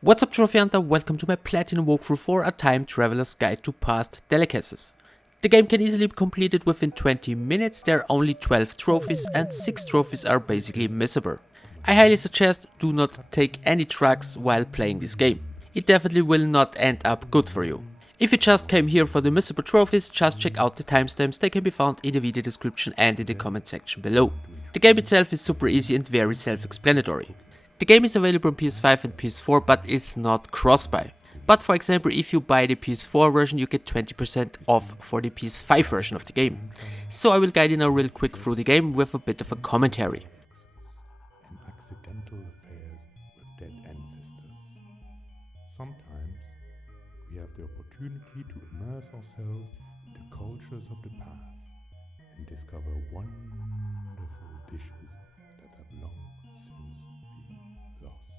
What's up, Trophy Hunter? Welcome to my Platinum walkthrough for A Time Traveler's Guide to Past Delicacies. The game can easily be completed within 20 minutes, there are only 12 trophies and 6 trophies are basically missable. I highly suggest do not take any drugs while playing this game. It definitely will not end up good for you. If you just came here for the missable trophies, just check out the timestamps, they can be found in the video description and in the comment section below. The game itself is super easy and very self-explanatory. The game is available on PS5 and PS4 but is not cross-buy. But for example, if you buy the PS4 version you get 20% off for the PS5 version of the game. So I will guide you now real quick through the game with a bit of a commentary. And accidental affairs with dead ancestors. Sometimes we have the opportunity to immerse ourselves in the cultures of the past and discover wonderful dishes that have long since been lost.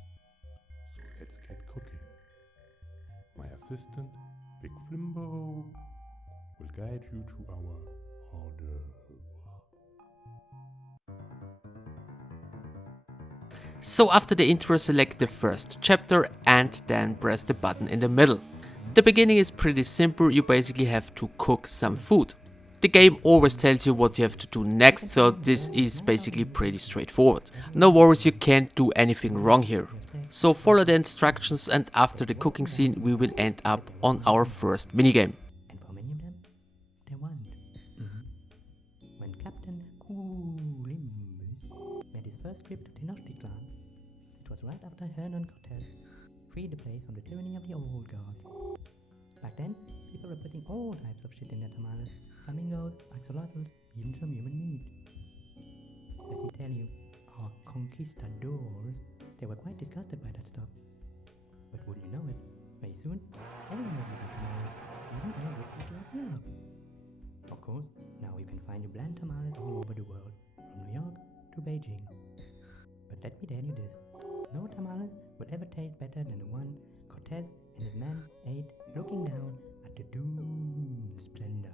So let's get cooking. My assistant, Big Flimbo, will guide you to our hors d'oeuvre. So after the intro, select the first chapter and then press the button in the middle. The beginning is pretty simple, you basically have to cook some food. The game always tells you what you have to do next, so this is basically pretty straightforward. No worries, you can't do anything wrong here. So follow the instructions and after the cooking scene we will end up on our first minigame. And for many of them, there wasn't. When Captain Columbus made his first trip to Tenochtitlan, it was right after Hernan Cortez freed the place from the tyranny of the old gods. Back then, people were putting all types of shit in their tamales, flamingos, axolotls, even some human meat. Let me tell you, our conquistadors, they were quite disgusted by that stuff. But wouldn't you know it, very soon, everyone was making tamales, even Elvis people as well. Of course, now you can find your bland tamales all over the world, from New York to Beijing. But let me tell you this, no tamales would ever taste better than the one Cortez and his men ate looking down at the doomed splendor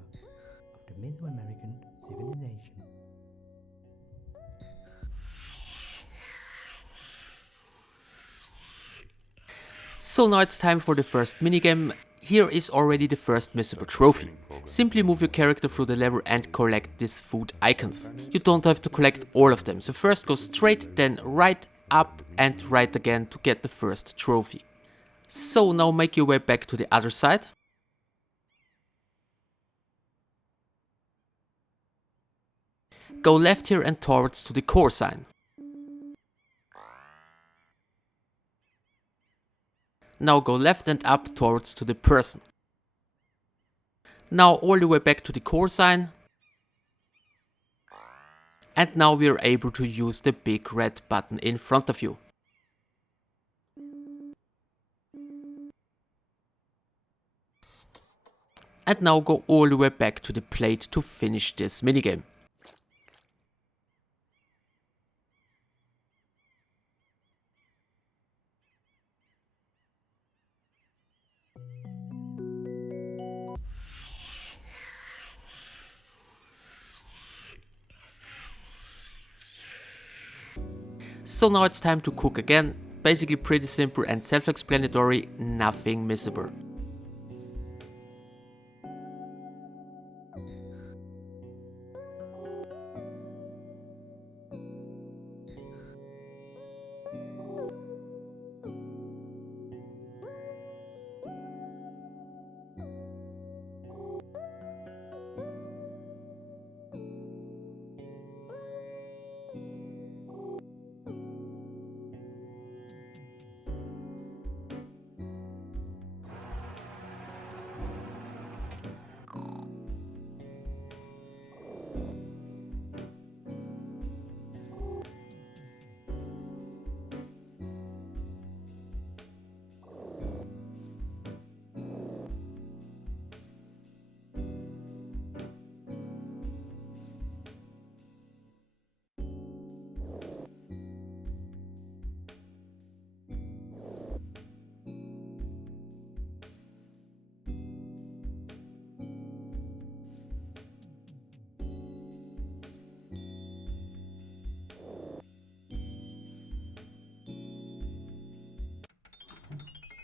of the Mesoamerican civilization. So now it's time for the first minigame. Here is already the first missable trophy. Simply move your character through the level and collect these food icons. You don't have to collect all of them, so first go straight, then right, up and right again to get the first trophy. So now make your way back to the other side. Go left here and towards to the core sign. Now go left and up towards to the person. Now all the way back to the core sign. And now we are able to use the big red button in front of you. And now go all the way back to the plate to finish this minigame. So now it's time to cook again, basically pretty simple and self-explanatory, nothing missable.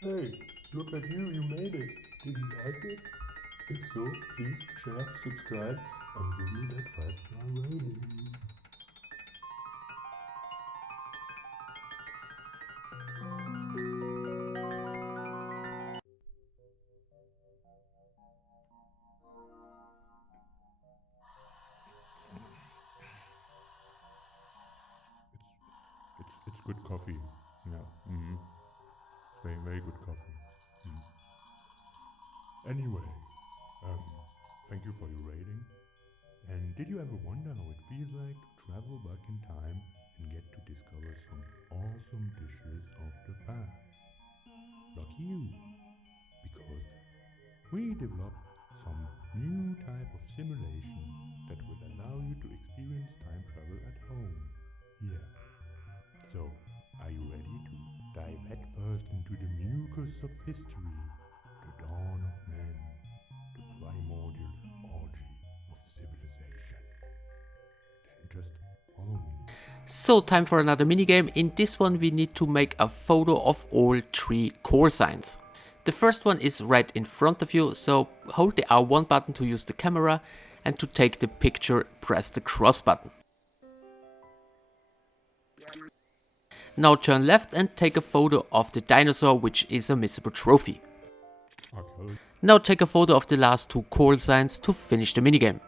Hey, look at you made it. Did you like it? If so, please share, subscribe, and give me that 5-star rating. It's good coffee. Yeah. It's very, very good coffee. Anyway, thank you for your rating. And did you ever wonder how it feels like to travel back in time and get to discover some awesome dishes of the past? Lucky you, because we developed some new type of simulation that will allow you to experience time travel at home. Yeah. So, are you ready to dive headfirst into the mucus of history, the dawn of man, the primordial orgy of civilization? Then just follow me. So time for another minigame. In this one we need to make a photo of all 3 call signs. The first one is right in front of you, so hold the R1 button to use the camera, and to take the picture press the cross button. Now turn left and take a photo of the dinosaur, which is a missable trophy. Okay. Now take a photo of the last 2 call signs to finish the minigame.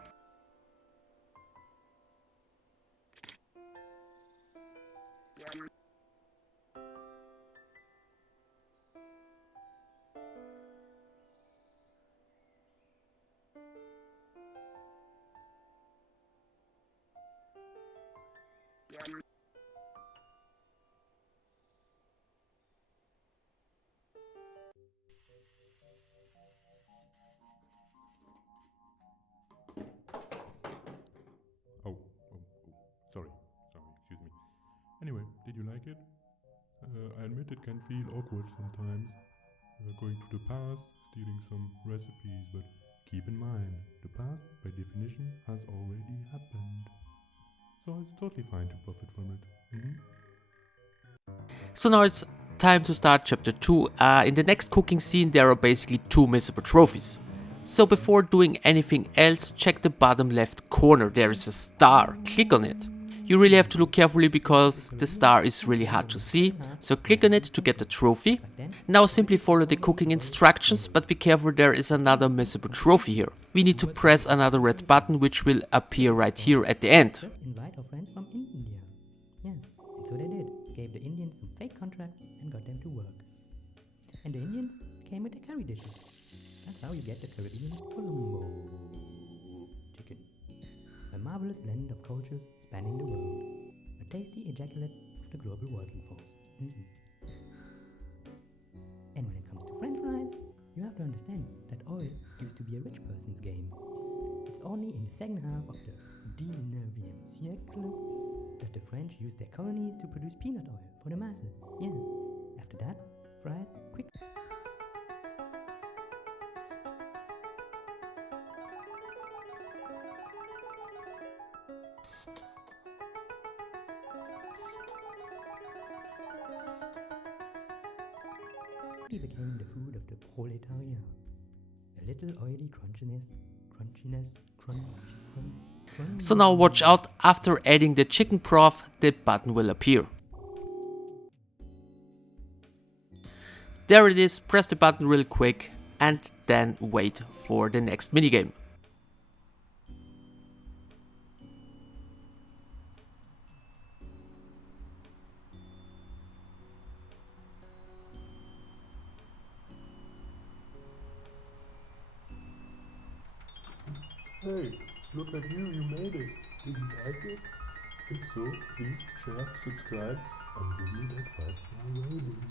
Sorry, excuse me. Anyway, did you like it? I admit it can feel awkward sometimes, going to the past, stealing some recipes, but keep in mind, the past, by definition, has already happened. So it's totally fine to profit from it. So now it's time to start chapter 2. In the next cooking scene there are basically 2 missable trophies. So before doing anything else, check the bottom left corner, there is a star, click on it. You really have to look carefully because the star is really hard to see, so click on it to get the trophy. Now simply follow the cooking instructions, but be careful, there is another missable trophy here. We need to press another red button which will appear right here at the end. Just invite our friends from India. Yes, and so they did. Gave the Indians some fake contracts and got them to work. And the Indians came with the curry dishes. That's how you get the Caribbean Colombo chicken. A marvelous blend of cultures spanning the world. A tasty ejaculate of the global working force. And when it comes to French fries, you have to understand that oil used to be a rich person's game. It's only in the second half of the 19e siècle that the French used their colonies to produce peanut oil for the masses. Yes. After that, fries quickly became the food of the proletariat. A little oily crunchiness. So now watch out, after adding the chicken broth, the button will appear. There it is, press the button real quick and then wait for the next minigame. Hey, look at you made it. Did you like it? If so, please share, subscribe, and give me that 5-star rating.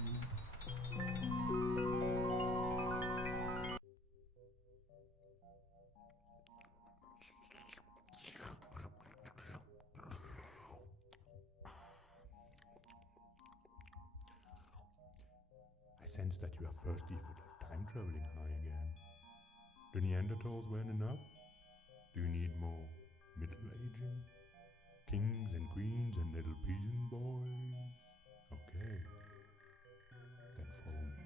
I sense that you are thirsty for that time traveling high again. The Neanderthals weren't enough? Do you need more middle aging? Kings and queens and little pigeon boys? Okay, then follow me.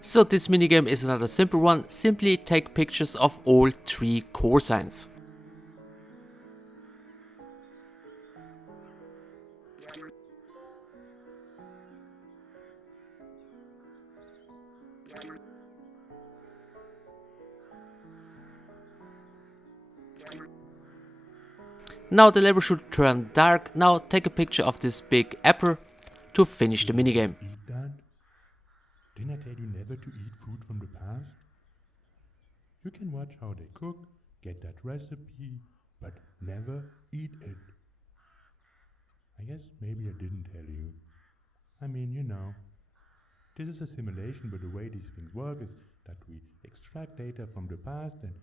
So this minigame is another simple one, simply take pictures of all 3 core signs. Now the level should turn dark. Now take a picture of this big apple to finish the minigame. Eat that? Didn't I tell you never to eat food from the past? You can watch how they cook, get that recipe, but never eat it. I guess maybe I didn't tell you. I mean, you know. This is a simulation, but the way these things work is that we extract data from the past and...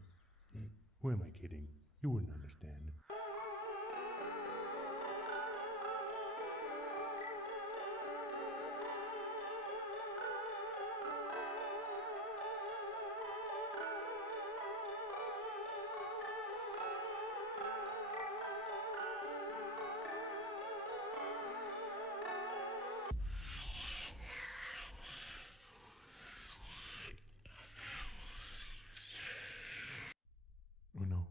who am I kidding? You wouldn't understand. Oh no,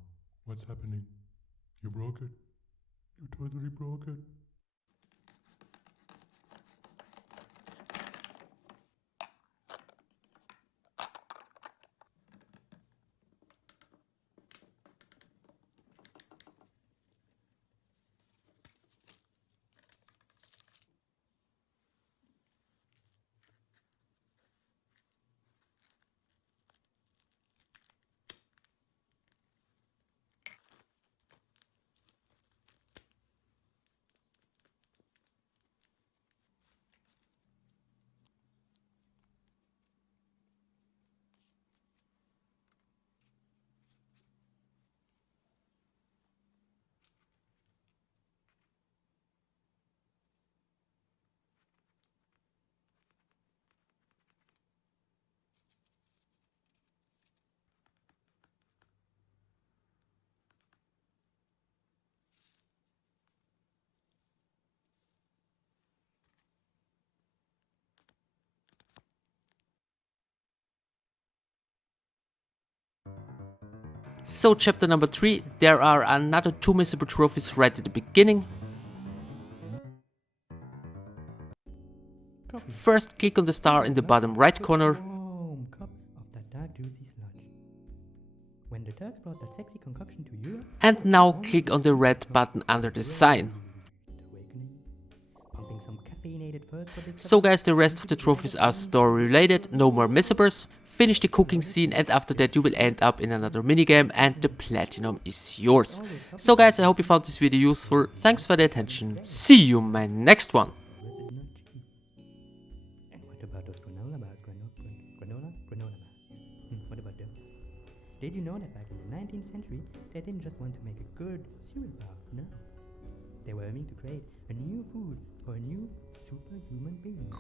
what's happening? You broke it. You totally broke it. So chapter number 3, there are another 2 Missable trophies right at the beginning. First click on the star in the bottom right corner. Cup of that dark juicy sludge. When the Turks brought that sexy concoction to Europe, And now click on the red button under the sign. awakening, pumping some caffeinated first for this. So guys, the rest of the trophies are story related, no more missables. Finish the cooking scene and after that you will end up in another minigame and the platinum is yours. So guys, I hope you found this video useful. Thanks for the attention. See you in my next one. Where's it not cheap? And what about those granola bars? Granola bars. What about those? Did you know that back in the 19th century, they didn't just want to make a good cereal bar? No. They were aiming to create a new food for a new superhuman being.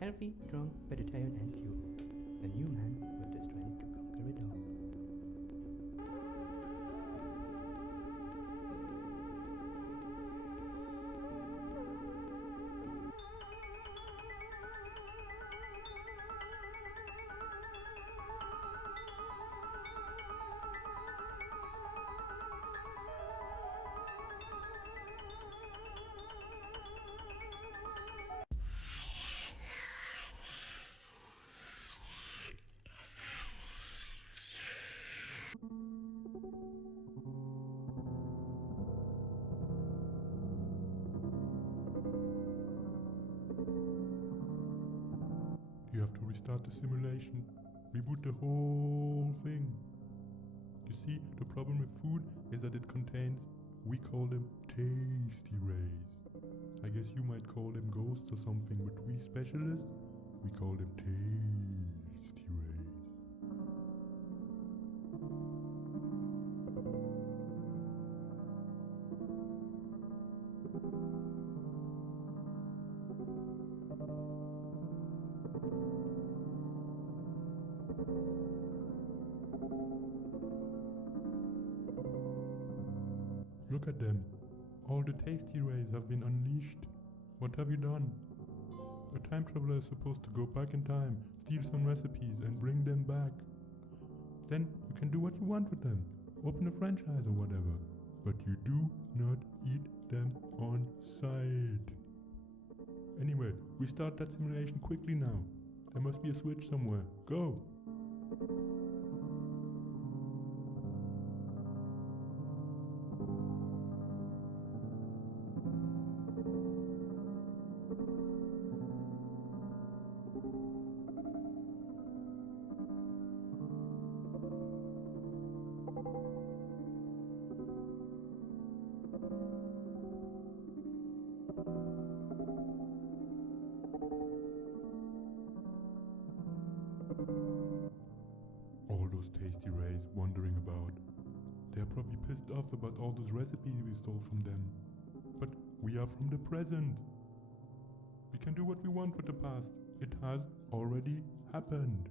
Healthy, strong, vegetarian and pure. A new man with the strength to conquer it all. You have to restart the simulation, reboot the whole thing. You see, the problem with food is that it contains, we call them tasty rays. I guess you might call them ghosts or something, but we specialists, we call them tasty rays. Look at them. All the tasty rays have been unleashed. What have you done? A time traveler is supposed to go back in time steal some recipes and bring them back. Then you can do what you want with them. Open a franchise or whatever. But you do not eat them on site. Anyway, restart that simulation quickly now. There must be a switch somewhere. Go! All those tasty rays wandering about. They're probably pissed off about all those recipes we stole from them. But we are from the present. We can do what we want with the past. It has already happened.